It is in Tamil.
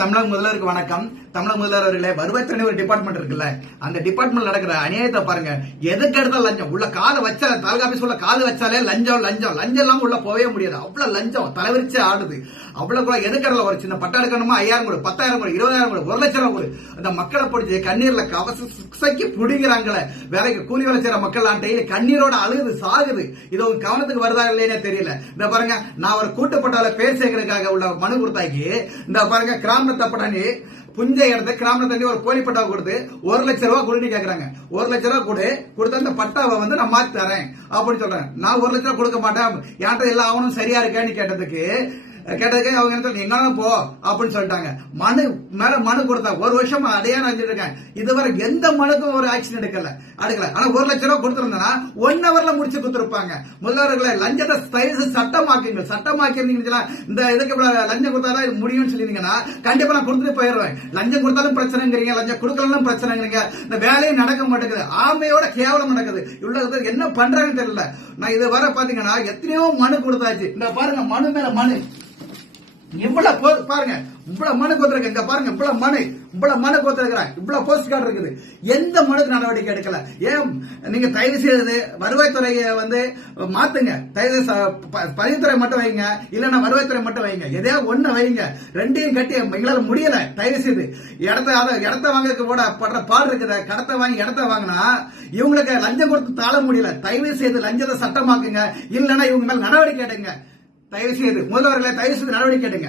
தமிழக முதல்வருக்கு வணக்கம். தமிழக முதல்வர் அவர்களே, வருவாய்த்துறை ஒரு டிபார்ட்மெண்ட் இருக்குல்ல, அந்த டிபார்ட்மெண்ட் நடக்கிற அநியாயத்தை பாருங்க. எதுக்கு எடுத்தாலும் லஞ்சம். உள்ள கால வச்சாலே, தாலுகா ஆபீஸ் உள்ள கால வச்சாலே லஞ்சம் லஞ்சம் லஞ்சம் இல்லாம உள்ள போவே முடியாது. அவ்வளவு லஞ்சம் தலைவிரிச்சு ஆடுது. அவ்வளவு கூட எதுக்கடல ஒரு சின்ன பட்டா எடுக்கணுமா 5000 கூட 10000 கூட 20000 கூட 1 லட்சம் கூட அந்த மக்களை பிடிச்சி கண்ணீர்ல கவசைக்கு புடிங்கிறாங்களே. வேலைக்கு கூலி வேலை செய்யற மக்கள் டெய்லி கண்ணீரோட அழுகுது சாகுது. இது உங்க கவனத்துக்கு வருதா இல்லையே தெரியல. இந்த பாருங்க, நான் ஒரு கூட்டுப்பட்டால பேர் சேர்க்கறதுக்காக உள்ள மனு கொடுத்தாக்கி, இந்த பாருங்க கிராம தப்படானி புஞ்சை இடத்த கிராம தண்ணி ஒரு போலி பட்டாவை கொடுத்து 1 லட்சம் ரூபாய் கொடுன்னு கேக்குறாங்க. 1 லட்சம் ரூபாய் கொடுத்து அந்த பட்டாவை நான் மாத்தி தரேன் அப்படின்னு சொல்றேன். நான் 1 லட்சம் ரூபாய் கொடுக்க மாட்டேன், என்கிட்ட எல்லா ஆவணம் சரியா இருக்கேன்னு கேட்டதுக்கு அவங்க எங்க போ அப்படின்னு சொல்லிட்டாங்க. மனு மேல மனு கொடுத்தா 1 வருஷம் அடையாளம் அஞ்சிட்டு இருக்கேன். இதுவரை எந்த மனுக்கும் ஒரு ஆக்ஷன் எடுக்கல. ஆனா 1 லட்சம் ரூபாய் கொடுத்திருந்தா 1 ஹவர்ல முடிச்சு கொடுத்திருப்பாங்க. முதல்வர்களை லஞ்சத்தை சட்டமாக்குங்க. சட்டமாக்கிருந்தீங்கன்னா இந்த இதுக்கு லஞ்சம் கொடுத்தாதான் முடியும்னு சொல்லிருந்தீங்கன்னா கண்டிப்பா நான் கொடுத்துட்டு போயிடுவேன். லஞ்சம் கொடுத்தாலும் பிரச்சனைங்கிறீங்க, லஞ்சம் கொடுக்கலாம் பிரச்சனைங்கிறீங்க. இந்த வேலையும் நடக்க மாட்டேங்குது. ஆமையோட கேவலம் நடக்குது. இவ்வளவு என்ன பண்றாங்கன்னு தெரியல. நான் இது வர பாத்தீங்கன்னா எத்தனையோ மனு கொடுத்தாச்சு. இந்த பாருங்க, மனு மேல மனு இவ்வளவு பாருங்க, இவ்வளவு மனு கொடுத்துருக்க. இங்க பாருங்க, இவ்வளவு மனு கொடுத்துருக்கிறேன். இவ்வளவு போஸ்ட் கார்டு இருக்குது. எந்த மனுக்கு நடவடிக்கை எடுக்கல. ஏன் நீங்க தயவு செய்து வருவாய்த்துறையை மாத்துங்க. தயவு பதிவுத்துறை மட்டும் வைங்க, இல்லன்னா வருவாய்த்துறை மட்டும் வைங்க. எதையா ஒண்ணு வைங்க. ரெண்டையும் கட்டி எங்களால முடியல. தயவு செய்து இடத்த வாங்க கூட படுற பாடு இருக்குது. கடத்தை வாங்கி இடத்த வாங்கினா இவங்களுக்கு லஞ்சம் கொடுத்து தாழ முடியல. தயவு செய்து லஞ்சத்தை சட்டமாக்குங்க. இல்லன்னா இவங்க மேல நடவடிக்கை எடுங்க. தயவு செய்து முதல்வர்களை தயவு செய்து நடவடிக்கை எடுங்க.